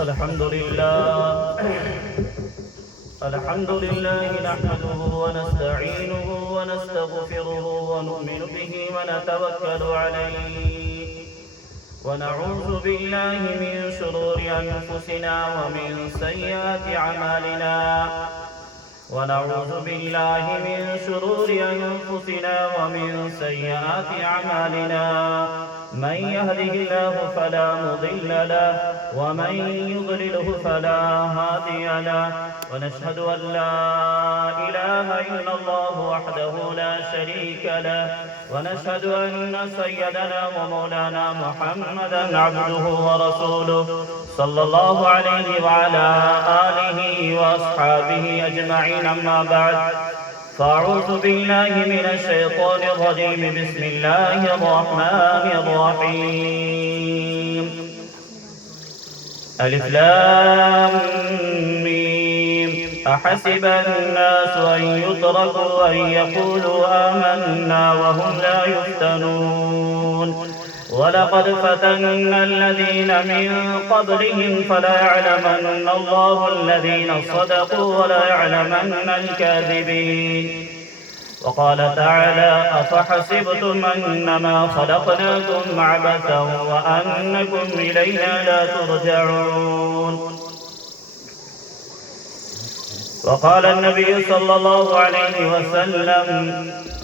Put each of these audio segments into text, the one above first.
الحمد لله الحمد لله نحمده ونستعينه ونستغفره ونؤمن به ونتوكل عليه ونعوذ بالله من شرور أنفسنا ومن سيئات أعمالنا ونعوذ بالله من شرور أنفسنا ومن سيئات أعمالنا من يهده الله فلا مضل له ومن يضلله فلا هادي له ونشهد أن لا إله إلا الله وحده لا شريك له ونشهد أن سيدنا ومولانا محمدا عبده ورسوله صلى الله عليه وعلى آله وأصحابه أجمعين أما بعد فأعوذ بالله من الشيطان الرجيم بسم الله الرحمن الرحيم ألف لام ميم أحسب الناس أن يتركوا أن يقولوا آمنا وهم لا يفتنون ولقد فتنا الذين من قبلهم فلا يعلمن الله الذين صدقوا ولا يعلمن الكاذبين وقال تعالى أفحسبتم أنما خلقناكم عبثا وأنكم إلينا لا ترجعون وقال النبي صلى الله عليه وسلم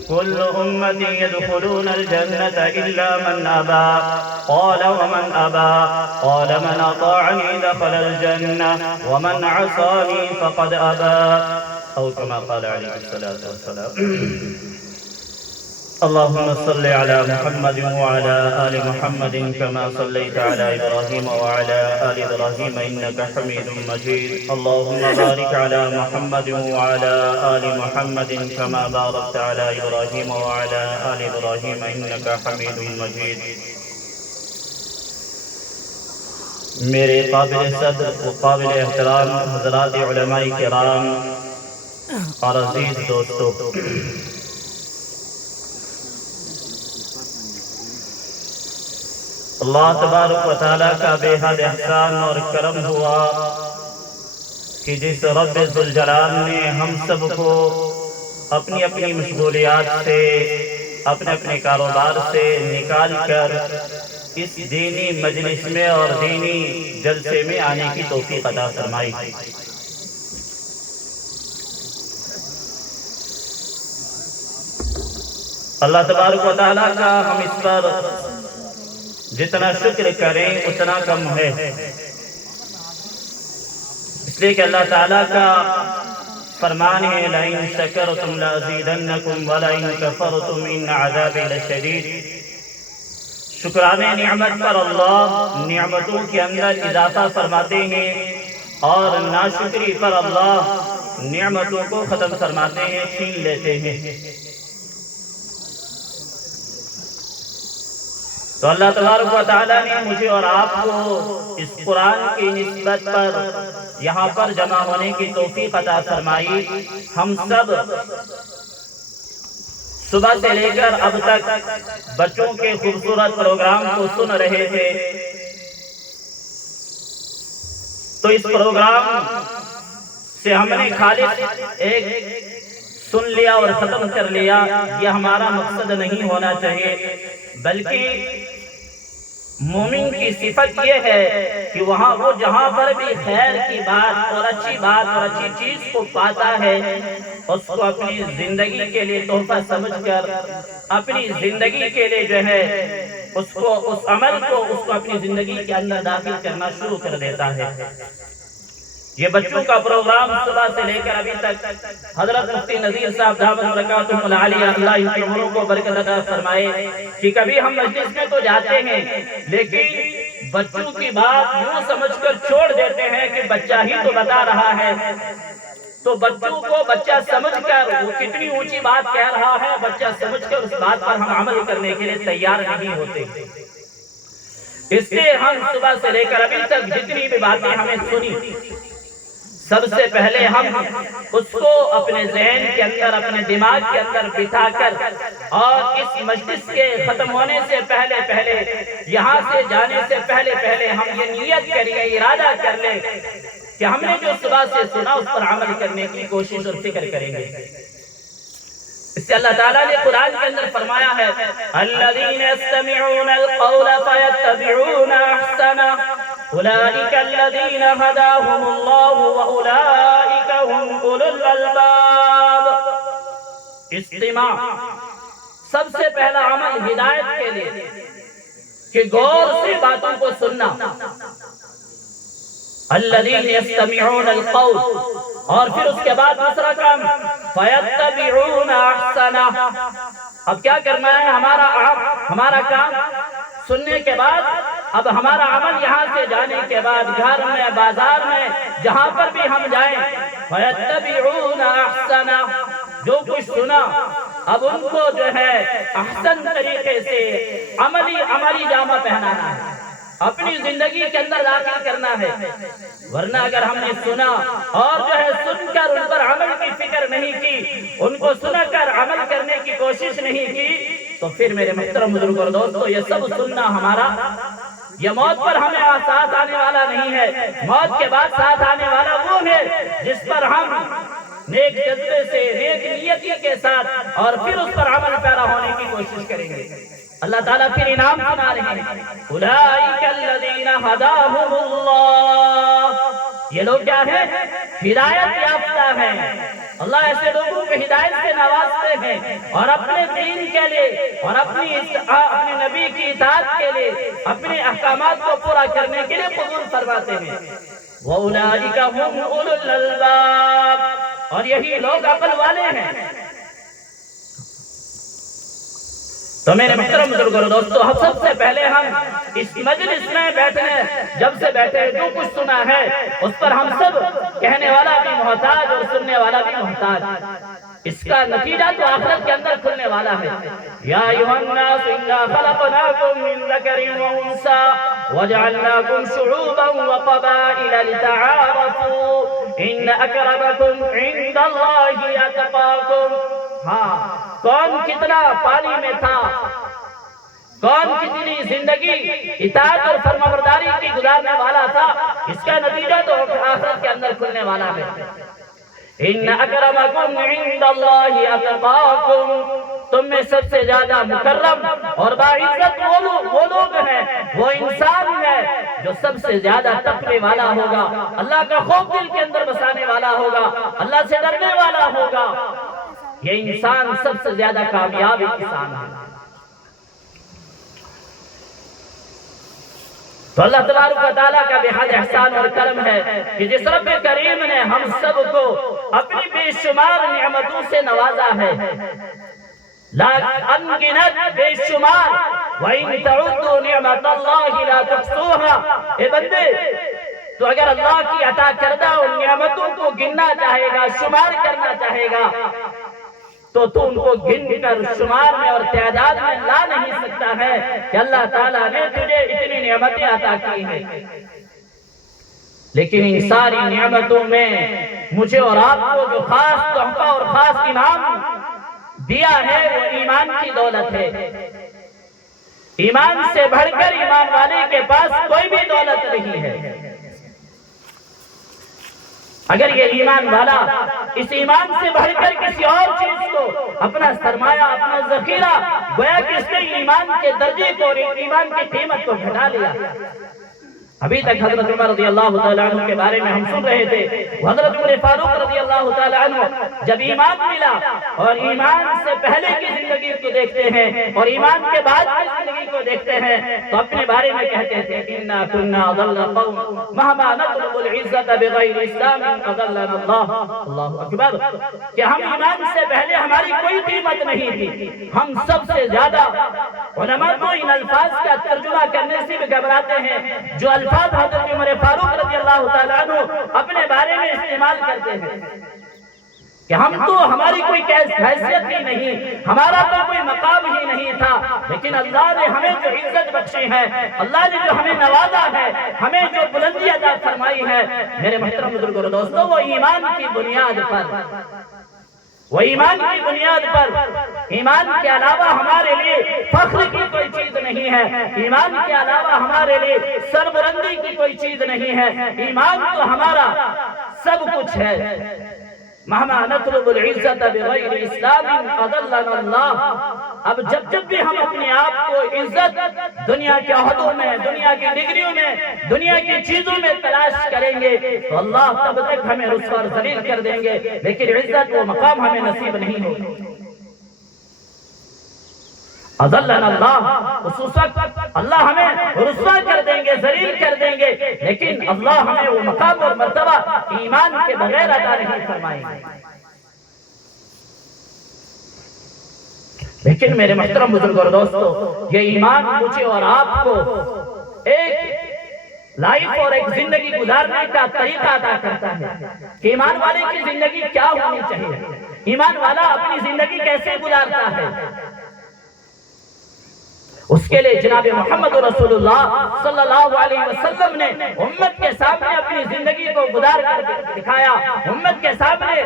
كل أمتي يدخلون الجنة إلا من أبى قال ومن أبى قال من أطاعني دخل الجنة ومن عصاني فقد أبى أو كما قال عليه الصلاة والسلام اللهم صل على محمد وعلى آل محمد كما صليت على إبراهيم وعلى آل إبراهيم إنك حميد مجيد اللهم بارك على محمد وعلى آل محمد كما باركت على إبراهيم وعلى آل إبراهيم إنك حميد مجيد میرے قابل صدر و قابل احترام حضرات علماء کرام اور عزیز دوستو، اللہ تبارک و تعالیٰ کا بے حد احسان اور کرم ہوا کہ جس رب ذوالجلال نے ہم سب کو اپنی اپنی مشغولیات سے اپنے اپنے کاروبار سے نکال کر اس دینی مجلس میں اور دینی جلسے میں آنے کی توفیق عطا فرمائی۔ اللہ تبارک و تعالیٰ کا ہم اس پر جتنا شکر کریں اتنا کم ہے، اس لیے کہ اللہ تعالیٰ کا فرمان ہے لَإِن شَكَرْتُمْ لَأَزِيدَنَّكُمْ وَلَإِن كَفَرْتُمْ إِنَّ عَذَابِي لَشَدِيدٌ۔ شکرانے نعمت پر اللہ نعمتوں کے اندر اضافہ فرماتے ہیں اور ناشکری پر اللہ نعمتوں کو ختم فرماتے ہیں، چھین لیتے ہیں۔ تو اللہ تبارک و تعالیٰ نے مجھے اور آپ کو اس قرآن کی نسبت پر یہاں پر جمع ہونے کی توفیق عطا فرمائی۔ ہم سب صبح سے لے کر اب تک بچوں کے خوبصورت پروگرام کو سن رہے تھے، تو اس پروگرام سے ہم نے خالص ایک سن لیا اور ختم کر لیا، یہ ہمارا مقصد نہیں ہونا چاہیے، بلکہ مومن کی صفت یہ ہے کہ وہ جہاں پر بھی خیر کی بات اور اچھی چیز کو پاتا ہے اس کو اپنی زندگی کے لیے تحفہ سمجھ کر اپنی زندگی کے لیے جو ہے اس عمل کو اپنی زندگی کے اندر داخل کرنا شروع کر دیتا ہے۔ یہ بچوں کا پروگرام صبح سے لے کر ابھی تک حضرت مفتی نذیر صاحب دامت برکاتہم العالیہ اللہ ان کی عمروں کو برکت عطا فرمائے کہ کبھی ہم مجلس میں تو جاتے ہیں لیکن بچوں کی بات یوں سمجھ کر چھوڑ دیتے ہیں کہ بچہ ہی تو بتا رہا ہے، تو بچوں کو بچہ سمجھ کر وہ کتنی اونچی بات کہہ رہا ہے بچہ سمجھ کر اس بات پر ہم عمل کرنے کے لیے تیار نہیں ہوتے۔ اس لیے ہم صبح سے لے کر ابھی تک جتنی بھی باتیں ہمیں سنی سب سے پہلے ہم اس کو اپنے ذہن کے اندر، اپنے دماغ کے اندر بٹھا کر، اور اس مجلس کے ختم ہونے سے پہلے یہاں سے جانے سے پہلے ہم یہ نیت کریں، ارادہ کر لیں کہ ہم نے جو صبح سے سنا اس پر عمل کرنے کی کوشش اور فکر کریں گے۔ اس سے اللہ تعالیٰ نے قرآن کے اندر فرمایا ہے الذین یستمعون القول فیتبعون احسنہ اولئک الذین ھداھم اللہ واولئک ھم اولو الالباب۔ استماع سب سے پہلا عمل ہدایت کے لیے کہ غور سے باتوں کو سننا۔ الذین یستمعون القول، اور پھر اس کے بعد دوسرا کام فیتبعون احسنہ۔ اب کیا کرنا ہے؟ ہمارا کام سننے کے بعد اب ہمارا عمل یہاں سے جانے کے بعد گھر میں، بازار میں، جہاں پر بھی ہم جائیں، فیتبعون احسنہ، جو کچھ سنا اب ان کو جو ہے احسن طریقے سے عملی جامہ پہنانا ہے، اپنی زندگی کے اندر داخل کرنا ہے۔ ورنہ اگر ہم نے سنا اور جو ہے سن کر ان پر عمل کی فکر نہیں کی، ان کو سن کر عمل کرنے کی کوشش نہیں کی، تو پھر میرے محترم بزرگ اور دوستو یہ سب سننا ہمارا، یہ موت پر ہمیں ساتھ آنے والا نہیں ہے۔ موت کے بعد ساتھ آنے والا وہ ہے جس پر ہم نیک جذبے سے، نیک نیتی کے ساتھ اور پھر اس پر عمل پیرا ہونے کی کوشش کریں گے۔ اللہ تعالیٰ پھر انعام سنا رہے ہیں اولئک الذین ھداھم اللہ، یہ لوگ کیا ہیں؟ ہدایت یافتہ ہیں۔ اللہ ایسے لوگوں کو ہدایت سے نوازتے ہیں اور اپنے دین کے لیے اور اپنے نبی کی اطاعت کے لیے، اپنے احکامات کو پورا کرنے کے لیے قبول فرماتے ہیں۔ وَأُولَئِكَ هُمْ أُولُو الْأَلْبَابِ، اور یہی لوگ عقل والے ہیں۔ تو میرے محترم بزرگ اور دوستو، سب سے پہلے ہم اس مجلس میں بیٹھنے، جب سے بیٹھے جو کچھ سنا ہے اس پر ہم سب، کہنے والا بھی محتاج اور سننے والا بھی محتاج، اس کا نتیجہ تو آخرت کے اندر کھلنے والا ہے۔ یا ایھا الناس انا خلقناکم من ذکر وانثی وجعلناکم شعوبا وقبائل لتعارفوا ان اکرمکم عند اللہ اتقاکم۔ ہاں، کون کتنا پانی میں تھا، کون کتنی زندگی اطاعت اور فرمانبرداری کی گزارنے والا تھا، اس کا نتیجہ تو آخرت کے اندر کھلنے والا ہے۔ ان اکرمکم عند اللہ اتقاکم، تم میں سب سے زیادہ مکرم اور باعزت وہ لوگ ہیں، وہ انسان ہے جو سب سے زیادہ تقوی والا ہوگا، اللہ کا خوف دل کے اندر بسانے والا ہوگا، اللہ سے ڈرنے والا ہوگا۔ یہ انسان سب سے زیادہ کامیاب انسان ہے۔ تو اللہ تبارک و تعالیٰ کا بحد احسان اور کرم ہے کہ جس رب کریم نے ہم سب کو اپنی بے شمار نعمتوں سے نوازا ہے، لا انگنت بے شمار، وَإِن تَعُدُّوا نِعْمَةَ اللَّهِ لَا تُحْصُوهَا۔ اے بندے، تو اگر اللہ کی عطا کردہ ان نعمتوں کو گننا چاہے گا، شمار کرنا چاہے گا، تو ان کو گن کر شمار میں اور تعداد میں لا نہیں سکتا ہے کہ اللہ تعالیٰ نے تجھے اتنی نعمتیں عطا کی ہیں۔ لیکن ان ساری نعمتوں میں مجھے اور آپ کو جو خاص تحفہ اور خاص انعام دیا ہے وہ ایمان کی دولت ہے۔ ایمان سے بڑھ کر ایمان والے کے پاس کوئی بھی دولت نہیں ہے۔ اگر یہ ایمان والا اس ایمان سے بڑھ کر کسی اور چیز کو اپنا سرمایہ، اپنا ذخیرہ، گویا کہ اس نے ایمان کے درجے کو اور ایمان کی قیمت کو گھٹا لیا۔ ابھی تک حضرت عمر رضی اللہ تعالیٰ عنہ کے بارے میں ہم سن رہے تھے، حضرت عمر فاروق رضی اللہ تعالیٰ عنہ جب ایمان ملا اور ایمان سے پہلے کی زندگی کو دیکھتے ہیں اور ایمان کے بعد کی زندگی کو دیکھتے ہیں تو اپنے بارے میں کہتے تھے اِنَّا كُنَّا أَضَلَّ قَوْمٍ مَهْمَا نَطْلُبُ الْعِزَّةَ بِغَيْرِ إِسْلَامٍ أَضَلَّنَا اللَّهُ۔ اللہ اکبر، کہ ہم ایمان سے پہلے ہماری کوئی قیمت نہیں تھی۔ ہم سب سے زیادہ علماء تو ان الفاظ کا ترجمہ کرنے سے بھی گھبراتے ہیں جو الفاظ حضرت عمر فاروق رضی اللہ تعالیٰ عنہ اپنے بارے میں استعمال کرتے ہیں کہ ہم تو ہماری کوئی حیثیت ہی نہیں، ہمارا تو کوئی مقام ہی نہیں تھا، لیکن اللہ نے ہمیں جو عزت بخشی ہے، اللہ نے جو ہمیں نوازا ہے، ہمیں جو بلندی عطا فرمائی ہے، میرے محترم بزرگوں اور دوستوں، وہ ایمان کی بنیاد پر، وہ ایمان کی بنیاد پر، ایمان کے علاوہ ہمارے لیے فخر کی کوئی چیز نہیں ہے، ایمان کے علاوہ ہمارے لیے سربلندی کی کوئی چیز نہیں ہے، ایمان تو ہمارا سب کچھ ہے۔ مہما نطلب العزت بغیر اسلام اضلنا اللہ۔ اب جب بھی ہم اپنے آپ کو عزت دنیا کے عہدوں میں، دنیا کی ڈگریوں میں، دنیا کی چیزوں میں تلاش کریں گے تو اللہ تب تک ہمیں رسوا اور ذلیل کر دیں گے، لیکن عزت و مقام ہمیں نصیب نہیں ہوگا۔ اضلنا اللہ، اس وقت اللہ ہمیں رسوا کر دیں گے، ذلیل کر دیں گے، لیکن اللہ ہمیں وہ مقام اور مرتبہ ایمان کے بغیر عطا نہیں فرمائیں گے۔ لیکن میرے محترم بزرگوں اور دوستو، یہ ایمان مجھے اور آپ کو ایک لائف اور ایک زندگی گزارنے کا طریقہ عطا کرتا ہے کہ ایمان والے کی زندگی کیا ہونی چاہیے، ایمان والا اپنی زندگی کیسے گزارتا ہے۔ اس کے لئے جناب محمد رسول اللہ صلی اللہ علیہ وسلم نے امت کے سامنے اپنی زندگی کو گزار کر دکھایا، امت کے سامنے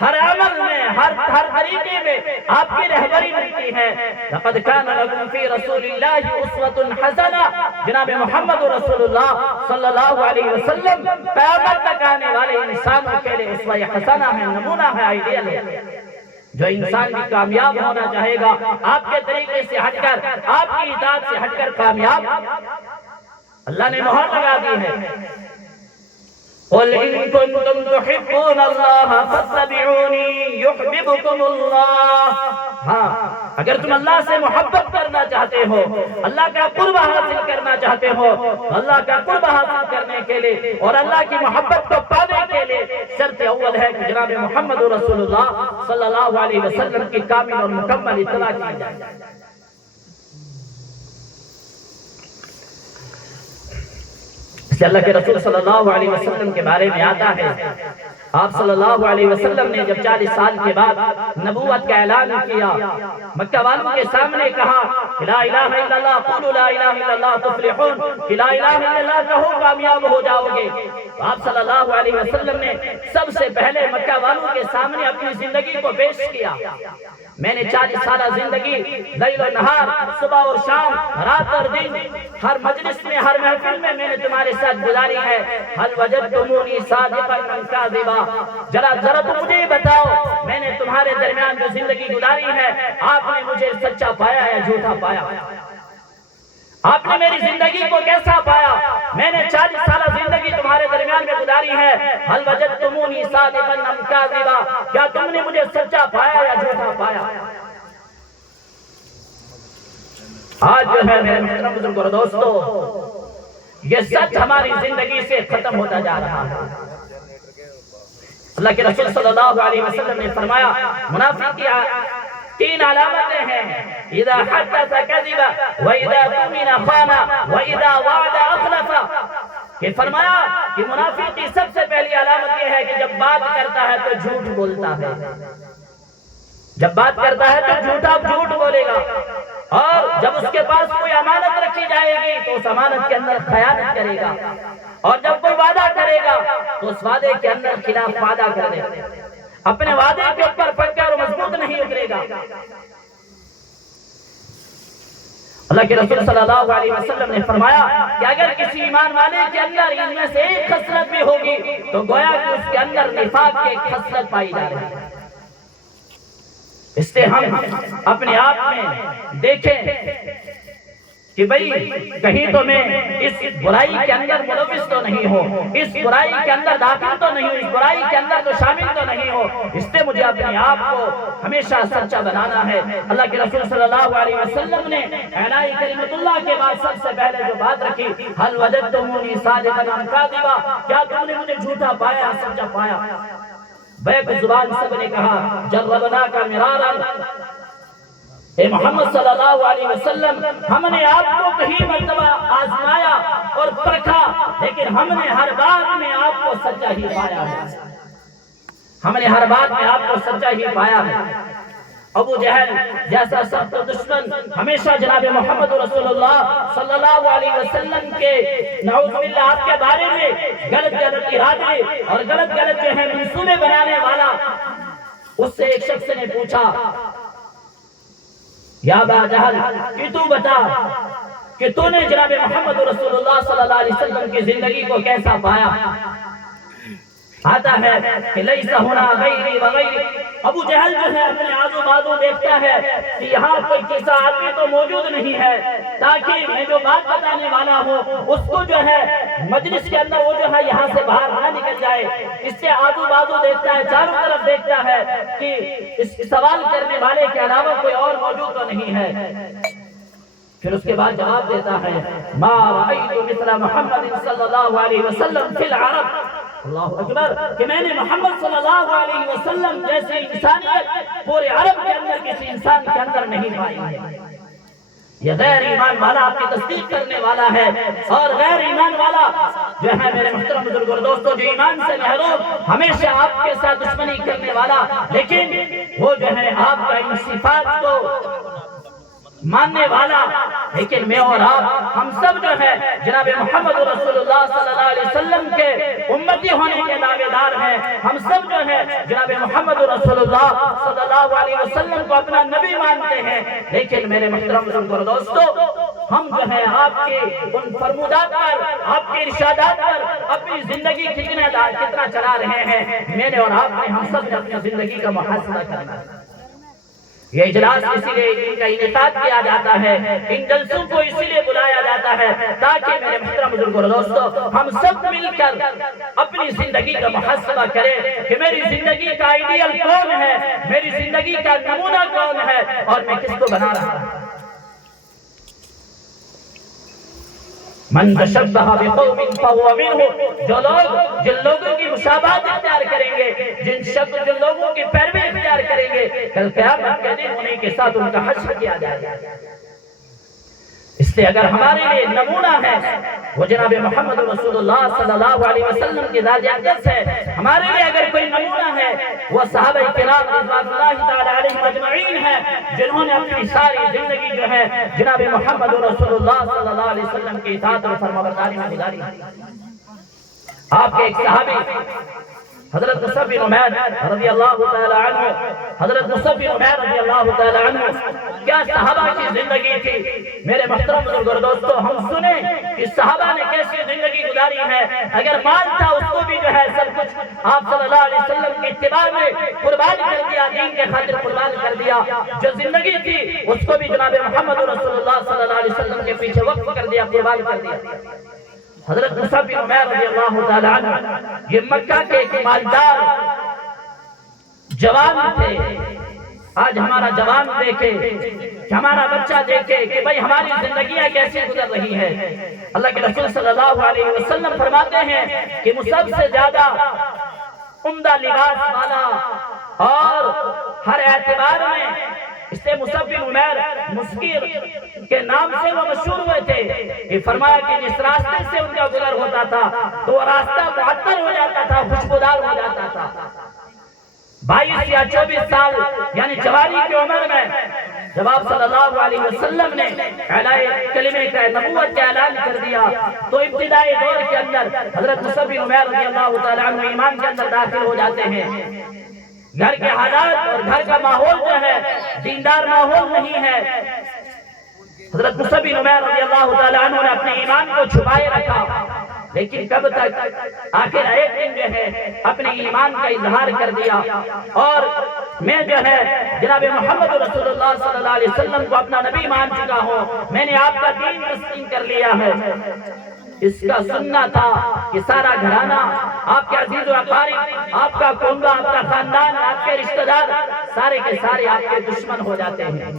ہر عمل میں، ہر طریقے میں آپ کی رہبری ملتی ہے۔ لقد كان لكم في رسول الله اسوة حسنہ، جناب محمد رسول اللہ صلی اللہ علیہ وسلم قیامت تک آنے والے انسانوں کے لئے اسوہ حسنہ ہے، نمونہ ہے، آئیڈیل ہے۔ جو انسان بھی کامیاب ہونا چاہے گا آپ کے طریقے سے ہٹ کر، آپ کی اطاعت سے ہٹ کر کامیاب، اللہ نے مہر لگا دی ہے۔ قُلْ إِن كُنتُمْ تُحِبُّونَ اللَّهَ فَاتَّبِعُونِي يُحْبِبُكُمُ اللَّهُ۔ ہاں، اگر تم اللہ سے محبت کرنا چاہتے ہو، اللہ کا قرب حاصل کرنا چاہتے ہو، اللہ کا قرب حاصل کرنے کے لئے اور اللہ کی محبت کو پانے کے لئے شرط اول ہے کہ جناب محمد رسول اللہ صلی اللہ علیہ وسلم کی کامل اور مکمل اتباع کی جائے۔ اس لیے اللہ کے رسول صلی اللہ علیہ وسلم کے بارے میں آتا ہے، آپ صلی اللہ علیہ وسلم نے جب 40 سال کے بعد نبوت کا اعلان کیا، مکہ والوں کے سامنے کہا کہ لا الہ الا اللہ، قولوا لا الہ الا اللہ تفلحون، کہ لا الہ الا اللہ کہو کامیاب ہو جاؤ گے۔ آپ صلی اللہ علیہ وسلم نے سب سے پہلے مکہ والوں کے سامنے اپنی زندگی کو پیش کیا۔ میں نے 40 سالہ زندگی لیل و نہار، صبح اور شام، رات اور دن، ہر مجلس میں، ہر محفل میں میں نے تمہارے ساتھ گزاری ہے۔ هل وجدتمونی صادقا ام کاذبا، ذرا تم مجھے بتاؤ، میں نے تمہارے درمیان جو زندگی گزاری ہے، آپ نے مجھے سچا پایا یا جھوٹا پایا؟ آپ نے میری زندگی کو کیسا پایا؟ میں نے 40 سالہ زندگی تمہارے درمیان میں گزاری ہے۔ هل وجدتمونی صادقا ام کاذبا، کیا تم نے مجھے سچا پایا یا جھوٹا پایا؟ آج جو ہے میرے محترم بزرگوں اور دوستو، یہ سچ ہماری زندگی سے ختم ہوتا جا رہا ہے۔ اللہ کے رسول صلی اللہ علیہ وسلم نے فرمایا منافق کی 3 علامتیں ہیں، اذا حدث کذب واذا اؤتمن خان واذا وعد اخلف، کہ فرمایا کہ منافق کی سب سے پہلی علامت یہ ہے کہ جب بات کرتا ہے تو جھوٹ بولتا ہے، جب بات کرتا ہے تو جھوٹ بولے گا، اور جب اس کے پاس کوئی امانت رکھی جائے گی تو اس امانت کے اندر خیانت کرے گا، اور جب کوئی وعدہ کرے گا تو اس وعدے کے اندر خلاف وعدہ کر دے گا، اپنے وعدے کے اوپر پکا اور مضبوط نہیں اترے گا۔ اللہ کے رسول صلی اللہ علیہ وسلم نے فرمایا کہ اگر کسی ایمان والے کے اندر ان میں سے ایک خصلت بھی ہوگی تو گویا کہ اس کے اندر نفاق کی ایک خصلت پائی جا رہی ہے۔ اس سے ہم اپنے آپ میں دیکھیں کہ بھئی کہیں تو میں اس برائی کے اندر ملوث تو نہیں ہوں، اس برائی کے اندر داخل تو نہیں ہوں، اس برائی کے اندر تو شامل تو نہیں ہوں، اس سے مجھے اپنے آپ کو ہمیشہ سچا بنانا ہے۔ اللہ کے رسول صلی اللہ علیہ وسلم نے اعلاء کلمت اللہ کے بعد سب سے پہلے جو بات رکھی، هل وجدتمونی صادقا ام کاذبا، کیا تم نے مجھے جھوٹا پایا یا سچا پایا؟ بیک زبان سب نے کہا جربنا کا مرارا، اے محمد صلی اللہ علیہ وسلم، ہم نے آپ کو کئی مرتبہ آزمایا اور پرکھا، لیکن ہم نے ہر بات میں آپ کو سچا ہی پایا ہے۔ ہم نے ہر بات میں آپ کو سچا ہی پایا ہے۔ ابو جہل جیسا سخت دشمن ہمیشہ جناب محمد رسول اللہ صلی اللہ علیہ وسلم کے نعوذ باللہ آپ کے بارے میں غلط غلط ارادے اور غلط غلط جو ہے منصوبے بنانے والا، اس سے ایک شخص نے پوچھا یا ابا جہل کہ تو بتا کہ تو نے جناب محمد رسول اللہ صلی اللہ علیہ وسلم کی زندگی کو کیسا پایا؟ آتا ہے کہ لیسا ہونا غیری وغیری، ابو جہل جو ہے اپنے آزو بازو دیکھتا ہے کہ یہاں کوئی کیسا آدمی تو موجود نہیں ہے تاکہ میں جو بات بتانے والا ہوں اس کو جو ہے مجلس کے اندر وہ جو ہے یہاں سے باہر نہ نکل جائے۔ اس سے آزو بازو دیکھتا ہے، چاروں طرف دیکھتا ہے کہ اس سوال کرنے والے کے علاوہ کوئی اور موجود تو نہیں ہے۔ پھر اس کے بعد جواب دیتا ہے ما رأیت مثل محمد صلی اللہ علیہ وسلم فی العرب، اللہ اکبر، کہ میں نے محمد صلی اللہ علیہ وسلم جیسے انسانیت پورے عرب کے اندر کسی انسان کے اندر نہیں پائی ہے۔ یہ غیر ایمان والا آپ کی تصدیق کرنے والا ہے، اور غیر ایمان والا جو ہے میرے محترم بزرگ اور دوستو جو ایمان سے محروم، ہمیشہ آپ کے ساتھ دشمنی کرنے والا، لیکن وہ جو ہے آپ کا ان صفات کو ماننے والا، لیکن میں اور آپ ہم سب جو ہے جناب محمد رسول اللہ صلی اللہ علیہ وسلم کے امتی ہونے کے دعوے دار ہیں۔ ہم سب جو ہے جناب محمد رسول اللہ صلی اللہ علیہ وسلم کو اپنا نبی مانتے ہیں، لیکن میرے محترم بزرگ اور دوستو ہم جو ہے آپ کے ان فرمودات پر، آپ کے ارشادات پر اپنی زندگی کتنا چلا رہے ہیں، میں نے اور آپ نے ہم سب نے اپنی زندگی کا محاسبہ کرنا ہے۔ یہ اجلاس اسی لیے ان کا انعقاد کیا جاتا ہے، ان جلسوں کو اسی لیے بلایا جاتا ہے تاکہ میرے محترم بزرگ اور دوستو ہم سب مل کر اپنی زندگی کا محاسبہ کریں کہ میری زندگی کا آئیڈیل کون ہے، میری زندگی کا نمونہ کون ہے، اور میں کس کو بنا رہا ہوں۔ من تشبہ بقوم فہو منہ، جو لوگ جن لوگوں کی مشابہت اختیار کریں گے، جن لوگوں کی پیروی اختیار کریں گے، کل قیامت کے دن انہیں کے ساتھ ان کا حشر کیا جائے گا۔ اس لیے اگر ہمارے لیے نمونہ ہے وہ جناب محمد رسول اللہ صلی اللہ علیہ وسلم کی ذات اقدس ہے، ہمارے لیے اگر کوئی نمونہ ہے وہ صحابہ کرام رضوان اللہ تعالی علیہم اجمعین ہے، جنہوں نے اپنی ساری زندگی جو ہے جناب محمد رسول اللہ صلی اللہ علیہ وسلم کی اطاعت اور فرمانبرداری میں گزاری۔ آپ کے ایک صحابی حضرت مصعب بن عمیر رضی اللہ تعالی عنہ، حضرت مصعب بن عمیر رضی اللہ تعالی عنہ، کیا صحابہ کی زندگی تھی میرے محترم بزرگ اور دوستو۔ ہم سنیں کہ صحابہ نے کیسی زندگی گزاری ہے، اگر مال تھا اس کو بھی جو ہے سب کچھ آپ صلی اللہ علیہ وسلم کی اتباع میں قربان کر دیا، دین کے خاطر قربان کر دیا۔ جو زندگی تھی اس کو بھی جناب محمد رسول اللہ صلی اللہ علیہ وسلم کے پیچھے وقف کر دیا، قربان کر دیا۔ حضرت مصعب بن عمیر رضی اللہ تعالی عنہ یہ مکہ کے ایک مالدار جوان تھے۔ آج ہمارا جوان دیکھے کہ ہمارا بچہ دیکھے کہ بھئی ہماری زندگیاں کیسے گزر رہی ہے۔ اللہ کے رسول صلی اللہ علیہ وسلم فرماتے ہیں کہ مصعب سے زیادہ عمدہ لباس والا اور ہر اعتبار میں، اس سے مصعب بن عمیر مسکر کے نام سے وہ مشہور ہوئے تھے۔ یہ فرمایا کہ جس راستے سے ان کا گزر ہوتا تھا تو وہ راستہ معطر ہو جاتا تھا، خوشبودار ہو جاتا تھا۔ 22 یا 24 سال یعنی جوانی کی عمر میں جب آپ صلی اللہ علیہ وسلم نے اعلان کلمہ کا نبوت کا اعلان کر دیا تو ابتدائی دور کے اندر حضرت مصعب بن عمیر رضی اللہ تعالی عنہ ایمان کے اندر داخل ہو جاتے ہیں۔ گھر کے حالات اور گھر کا ماحول جو ہے دیندار ماحول نہیں ہے۔ حضرت مصعب بن عمیر رضی اللہ تعالی عنہ نے اپنے ایمان کو چھپائے رکھا، لیکن کب تک؟ آخر ایک دن جو ہے اپنے ایمان کا اظہار کر دیا، اور میں جو ہے جناب محمد رسول اللہ صلی اللہ علیہ وسلم کو اپنا نبی مان چکا ہوں، میں نے آپ کا دین تسلیم کر لیا ہے۔ اس کا سننا تھا کہ سارا گھرانہ، آپ کے عزیز و اقارب، آپ کا کنبہ، آپ کا خاندان، آپ کے رشتہ دار سارے کے سارے آپ کے دشمن ہو جاتے ہیں۔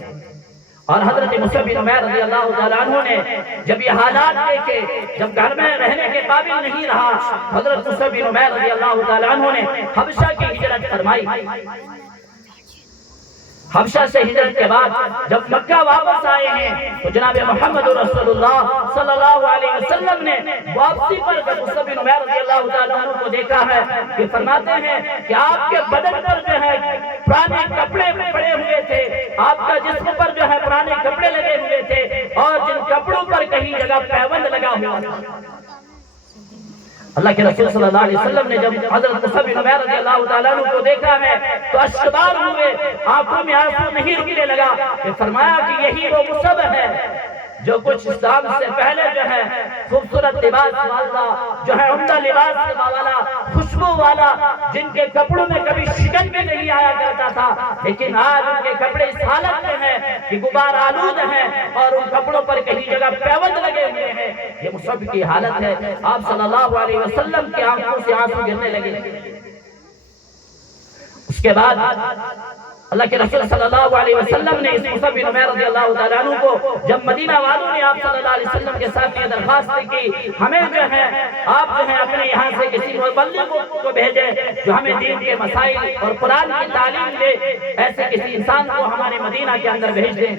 اور حضرت مصعب بن عمیر رضی اللہ تعالیٰ عنہ نے جب یہ حالات دیکھے، جب گھر میں رہنے کے قابل نہیں رہا، حضرت مصعب بن عمیر رضی اللہ تعالیٰ عنہ نے حبشہ کی ہجرت فرمائی۔ حبشہ سے ہجرت کے بعد جب مکہ واپس آئے ہیں تو جناب محمد رسول اللہ صلی اللہ علیہ وسلم نے واپسی پر جب مصعب بن عمیر رضی اللہ تعالیٰ عنہ کو دیکھا ہے کہ فرماتے ہیں کہ آپ کے بدن پر جو ہے پرانے کپڑے پڑے ہوئے تھے، آپ کا جسم پر جو ہے پرانے کپڑے لگے ہوئے تھے، اور جن کپڑوں پر کہیں جگہ پیوند لگا ہوا تھا۔ اللہ کے رسول صلی اللہ علیہ وسلم نے جب حضرت مصعب بن عمیر رضی اللہ تعالیٰ عنہ کو دیکھا ہے تو اشکبار ہوئے، آنکھوں میں آنسو نہیں رکنے لگا، کہ فرمایا کہ یہی وہ مصعب ہے جو کچھ اسلام سے پہلے جو ہے خوبصورت لباس والا، جو ہے عمدہ لباس والا، خوشبو والا، جن کے کپڑوں میں کبھی شکن بھی نہیں آیا کرتا تھا، لیکن آج ان کے کپڑے اس حالت میں ہیں کہ غبار آلود ہیں اور ان کپڑوں پر کہیں جگہ پیوند لگے ہوئے ہیں۔ یہ مصعب کی حالت ہے۔ آپ صلی اللہ علیہ وسلم کی آنکھوں سے آنسو گرنے لگے۔ اس کے بعد اللہ کے رسول صلی اللہ علیہ وسلم نے اس مصعب بن عمیر رضی اللہ تعالیٰ عنہ کو جب مدینہ والوں نے آپ صلی اللہ علیہ وسلم کے ساتھ یہ درخواست کی، ہمیں جو ہے آپ جو ہے اپنے یہاں سے کسی مبلغ کو بھیجے جو ہمیں دین کے مسائل اور قرآن کی تعلیم دے، ایسے کسی انسان کو ہمارے مدینہ کے اندر بھیج دیں۔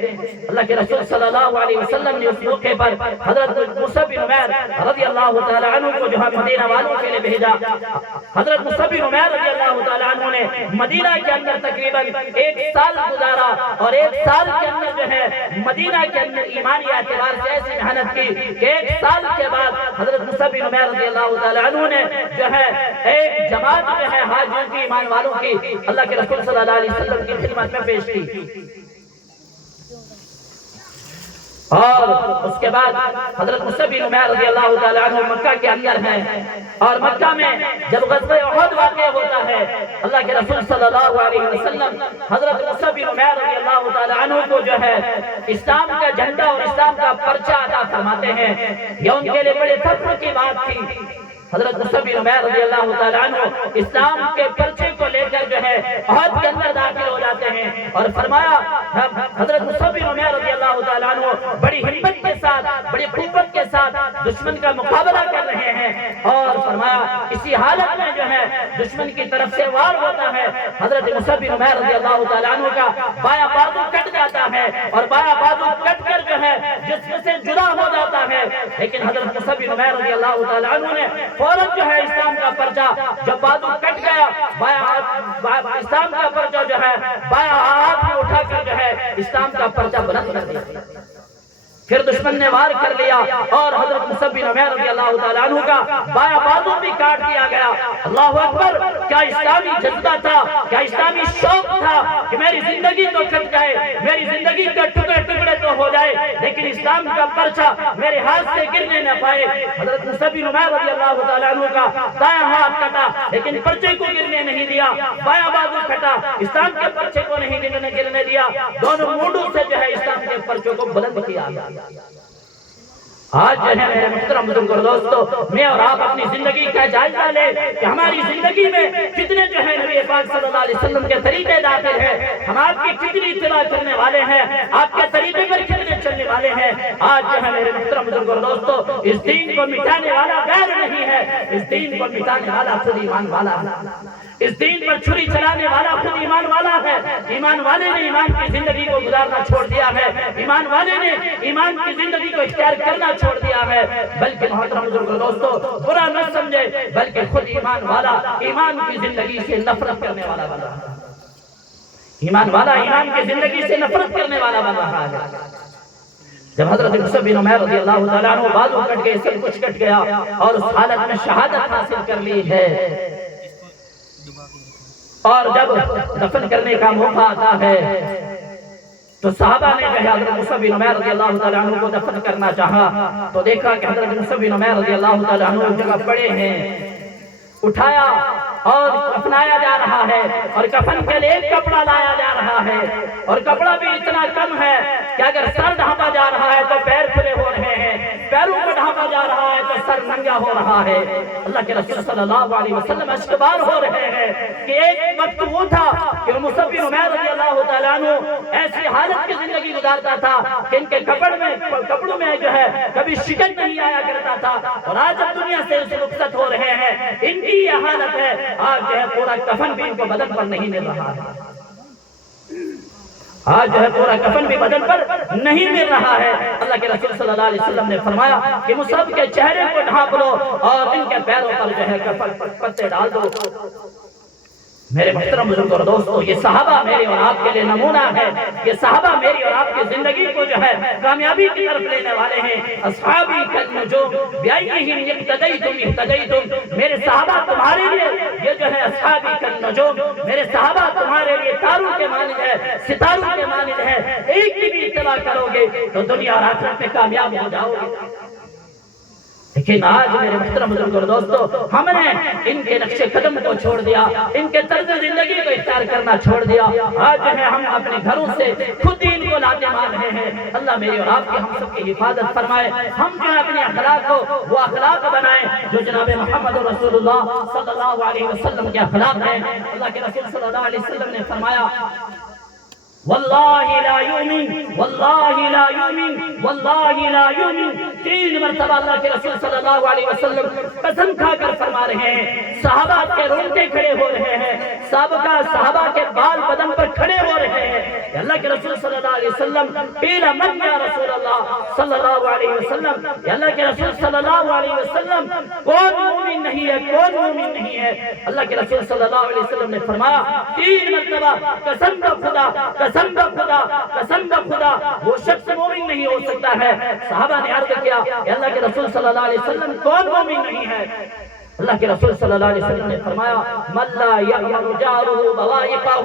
اللہ کے رسول صلی اللہ علیہ وسلم نے اس موقع پر حضرت مصعب بن عمیر رضی اللہ تعالیٰ عنہ کو جو ہے مدینہ والوں کے لیے بھیجا۔ حضرت مصعب بن عمیر رضی اللہ تعالیٰ عنہ نے مدینہ کے اندر تقریباً ایک سال گزارا، اور ایک سال کے اندر جو ہے مدینہ کے اندر ایمانی اعتبار سے ایسی محنت کی کہ ایک سال کے بعد حضرت مصعب بن عمیر رضی اللہ تعالیٰ عنہ نے جو ہے ایک جماعت جو ہے حاجیوں کی، ایمان والوں کی، اللہ کے رسول صلی اللہ علیہ وسلم کی خدمت میں پیش کی۔ اور اس کے بعد حضرت مصعب بن عمیر رضی اللہ تعالیٰ عنہ مکہ کے اندر ہیں، اور مکہ میں جب غزوہ احد واقع ہوتا ہے، اللہ کے رسول صلی اللہ علیہ وسلم حضرت مصعب بن عمیر رضی اللہ تعالیٰ عنہ کو جو ہے اسلام کا جھنڈا اور اسلام کا پرچہ عطا فرماتے ہیں۔ یہ ان کے لیے بڑے فخر کی بات تھی۔ حضرت مصعب بن عمیر رضی اللہ تعالیٰ عنہ اسلام کے پرچے کو لے کر جو ہے احد کے اندر داخل ہو جاتے ہیں، اور فرمایا حضرت مصعب بن عمیر رضی اللہ تعالیٰ عنہ بڑی ہمت کے ساتھ، بڑی قوت کے ساتھ دشمن کا مقابلہ کر رہے ہیں، اور فرمایا اسی حالت میں جو ہے دشمن کی طرف سے وار ہوتا ہے۔ حضرت مصعب بن عمیر رضی اللہ تعالیٰ عنہ کا بایاں بازو کٹ جاتا ہے، اور بایاں بازو کٹ کر جو ہے جسم سے جدا ہو جاتا ہے، لیکن حضرت مصعب بن عمیر رضی اللہ تعالیٰ عنہ نے فوراً جو ہے اسلام کا پرچہ جب بازو کٹ گیا، اسلام کا پرچہ جو ہے بایاں ہاتھ میں اٹھا کر جو ہے اسلام کا پرچہ بلند کر دیا۔ پھر دشمن نے وار کر لیا، اور حضرت مصعب بن عمیر رضی اللہ تعالیٰ عنہ کا بایاں بازو بھی کاٹ دیا گیا۔ اللہ اکبر! کیا اسلامی جذبہ تھا، کیا اسلامی شوق تھا کہ میری زندگی تو کٹ جائے، میری زندگی کے ٹکڑے ٹکڑے تو ہو جائے، لیکن اسلام کا پرچہ میرے ہاتھ سے گرنے نہ پائے۔ حضرت مصعب بن عمیر رضی اللہ تعالیٰ عنہ کا دایاں ہاتھ کٹا، لیکن پرچے کو گرنے نہیں دیا، بایاں بازو کٹا، اسلام کے پرچے کو نہیں گرنے دیا، دونوں مونڈوں سے جو ہے اسلام کے پرچوں کو بلند کیا۔ آج جو ہے میرے محترم بزرگ اور دوستو، میں اور آپ اپنی زندگی کا جائزہ لیں کہ ہماری زندگی میں کتنے جو ہے نبی پاک صلی اللہ علیہ وسلم کے طریقے داخل ہیں، ہم آپ کی کتنی اتباع کرنے والے ہیں، آپ کے طریقے پر کتنے چلنے والے ہیں۔ آج جو ہے میرے محترم بزرگ اور دوستو، اس دین کو مٹانے والا غیر نہیں ہے، اس دین کو مٹانے والا خود ایمان والا ہے۔ اس دین پر چھری چلانے والا خود ایمان والا ہے۔ ایمان والے نے ایمان کی زندگی کو گزارنا چھوڑ دیا ہے، ایمان والے نے ایمان کی زندگی کو اختیار کرنا چھوڑ دیا ہے۔ بلکہ محترم بزرگ دوستو، برا نہ سمجھے، بلکہ خود ایمان والا ایمان کی زندگی سے نفرت کرنے والا بن رہا ہے۔ ایمان والا ایمان کی زندگی سے نفرت کرنے والا بن رہا ہے۔ جب حضرت مصعب بن عمیر رضی اللہ تعالیٰ عنہ بازو کٹ گئے، سب کچھ کٹ گیا، اور اس حالت میں شہادت حاصل کر لی ہے، اور جب دفن کرنے کا موقع آتا ہے تو صحابہ نے کہا حضرت مصعب بن عمیر رضی اللہ تعالیٰ عنہ کو دفن کرنا چاہا، تو دیکھا کہ حضرت مصعب بن عمیر رضی اللہ تعالیٰ عنہ ایک جگہ پڑے ہیں، اٹھایا اور کفنایا جا رہا ہے، اور کفن کے لیے ایک کپڑا لایا جا رہا ہے، اور کپڑا بھی اتنا کم ہے کہ اگر سر ڈھانپا جا رہا ہے تو پیر کھلے ہو رہے ہیں، پیروں کو ڈھانپا جا رہا ہے تو سر ننگا ہو رہا ہے۔ اللہ کے رسول صلی اللہ علیہ وسلم اشکبار ہو رہے ہیں کہ ایک وقت وہ تھا کہ مصعب بن عمیر رضی اللہ تعالیٰ عنہ ایسی حالت کی زندگی گزارتا تھا کہ ان کے کپڑوں میں جو ہے کبھی شکن نہیں آیا کرتا تھا، اور آج اب دنیا سے رخصت ہو رہے ہیں، ان کی یہ حالت ہے، آج جو ہے پورا کفن بھی ان کو بدن پر نہیں مل رہا ہے۔ آج جو ہے پورا کفن بھی بدن پر نہیں مل رہا ہے۔ اللہ کے رسول صلی اللہ علیہ وسلم نے فرمایا کہ مصعب کے چہرے کو ڈھانپ لو اور ان کے پیروں پر جو ہے کفن پر پتے ڈال دو۔ میرے محترم بزرگ اور دوستو، یہ صحابہ میرے اور آپ کے لیے نمونہ ہے۔ یہ صحابہ میری اور آپ کی زندگی کو جو ہے کامیابی کی طرف لینے والے ہیں۔ اصحابی کالنجوم بأیہم اقتدیتم اہتدیتم، میرے صحابہ تمہارے لیے یہ جو ہے اصحابی کالنجوم، میرے صحابہ تمہارے لیے تاروں کے مانند ہے، ستاروں کے مانند ہے۔ ایک کی بھی اتباع کرو گے تو دنیا اور آخرت میں کامیاب ہو جاؤ گے۔ لیکن آج میرے محترم بزرگ اور دوستو، ہم نے ان کے نقش قدم کو چھوڑ دیا، ان کے طرز زندگی کو اختیار کرنا چھوڑ دیا۔ آج جو ہے ہم اپنے گھروں سے خود دین کو لاتے مان رہے ہیں۔ اللہ میری اور آپ کی ہم سب کی حفاظت فرمائے۔ ہم جو ہے اپنے اخلاق کو وہ اخلاق بنائیں جو جناب محمد رسول اللہ صلی اللہ علیہ وسلم کے اخلاق ہیں۔ اللہ کے رسول صلی اللہ علیہ وسلم نے فرمایا واللہ لا یؤمن واللہ لا یؤمن واللہ لا یؤمن، 3 مرتبہ اللہ کے رسول صلی اللہ علیہ وسلم قسم کھا کر فرما رہے ہیں۔ صحابہ کے رونگٹے کھڑے ہو رہے ہیں، صحابہ کے بال بدن پر کھڑے ہو رہے ہیں۔ اللہ کے رسول صلی اللہ علیہ وسلم قیل من یا رسول اللہ صلی اللہ علیہ وسلم، اللہ کے رسول صلی اللہ علیہ وسلم کون مومن نہیں ہے، کون مومن نہیں ہے؟ اللہ کے رسول صلی اللہ علیہ وسلم نے فرمایا 3 مرتبہ قسم خدا قسم خدا قسم خدا، وہ شخص مومن نہیں ہو سکتا ہے۔ صحابہ نے عرض کیا کہ اللہ کے رسول صلی اللہ علیہ وسلم کون مومن نہیں ہے؟ اللہ کے رسول صلی اللہ علیہ وسلم نے فرمایا من لا یأمن جارہ بوائقہ،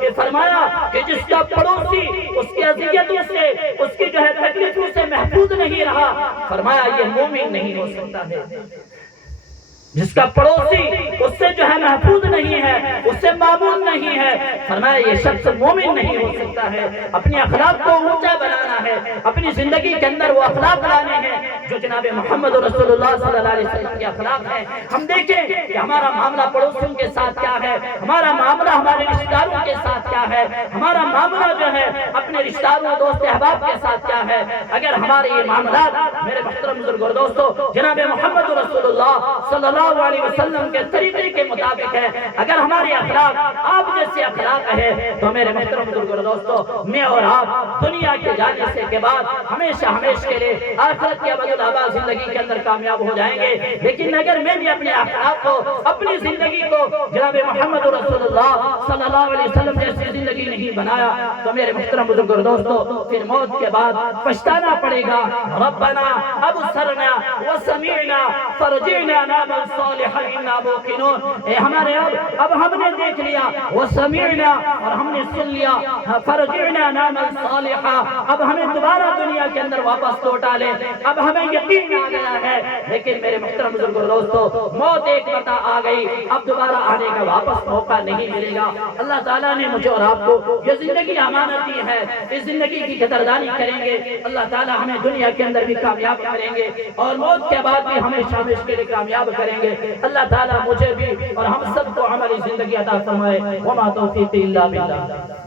کہ فرمایا کہ جس کا پڑوسی اس کی اذیتوں سے، اس کی جو ہے تکلیفوں سے محفوظ نہیں رہا، فرمایا یہ مومن نہیں ہو سکتا ہے۔ جس کا پڑوسی اس سے جو ہے محفوظ نہیں ہے، اس سے معمول نہیں ہے، فرمایا یہ شخص مومن نہیں ہو سکتا ہے۔ اپنی اخلاق کو اونچا بنانا ہے، اپنی زندگی کے اندر وہ اخلاق لانے ہیں جو جناب محمد رسول اللہ صلی اللہ علیہ وسلم کے اخلاق ہیں۔ ہم دیکھیں کہ ہمارا معاملہ پڑوسیوں کے ساتھ کیا ہے، ہمارا معاملہ ہمارے رشتہ داروں کے ساتھ کیا ہے، ہمارا معاملہ جو ہے اپنے رشتہ داروں دوست احباب کے ساتھ کیا ہے۔ اگر ہمارے یہ معاملات میرے محترم بزرگ اور دوستو جناب محمد رسول اللہ صلی اللہ علیہ وسلم کے طریقے کے مطابق ہے، اگر ہمارے اخلاق آپ جیسے اخلاق ہے، تو میرے محترم بزرگ اور دوستو میں اور آپ دنیا کے جانے سے کے بعد ہمیشہ ہمیشہ کے لیے آخرت کے ابد الآباد زندگی کے اندر کامیاب ہو جائیں گے۔ لیکن اگر میں نے اپنے اخلاق کو، اپنی زندگی کو جناب محمد رسول اللہ صلی اللہ علیہ وسلم جیسی زندگی نہیں بنایا تو میرے محترم بزرگ اور دوستو پھر موت کے بعد پچھتانا پڑے گا۔ ربنا ابصرنا وسمعنا فرجعنا نعمل صالحا انا موقنون، اے ہمارے اب ہم نے دیکھ لیا، وسمعنا اور ہم نے سن لیا، فرجعنا نعمل صالحا، اب ہمیں دوبارہ دنیا کے اندر واپس لوٹا لے، اب ہمیں یقین آ گیا ہے۔ لیکن میرے محترم بزرگ اور دوستو موت ایک بتا آ گئی، اب دوبارہ آنے کا واپس موقع نہیں ملے گا۔ اللہ تعالیٰ نے مجھے اور آپ کو یہ زندگی امانت دی ہے، اس زندگی کی قدردانی کریں گے، اللہ تعالیٰ ہمیں دنیا کے اندر بھی کامیاب کریں گے اور موت کے بعد بھی ہمیں ہمیشہ کے لیے کامیاب کریں گے۔ اللہ تعالیٰ مجھے بھی اور ہم سب کو عملی زندگی عطا فرمائے۔ وما توفیقی الا باللہ۔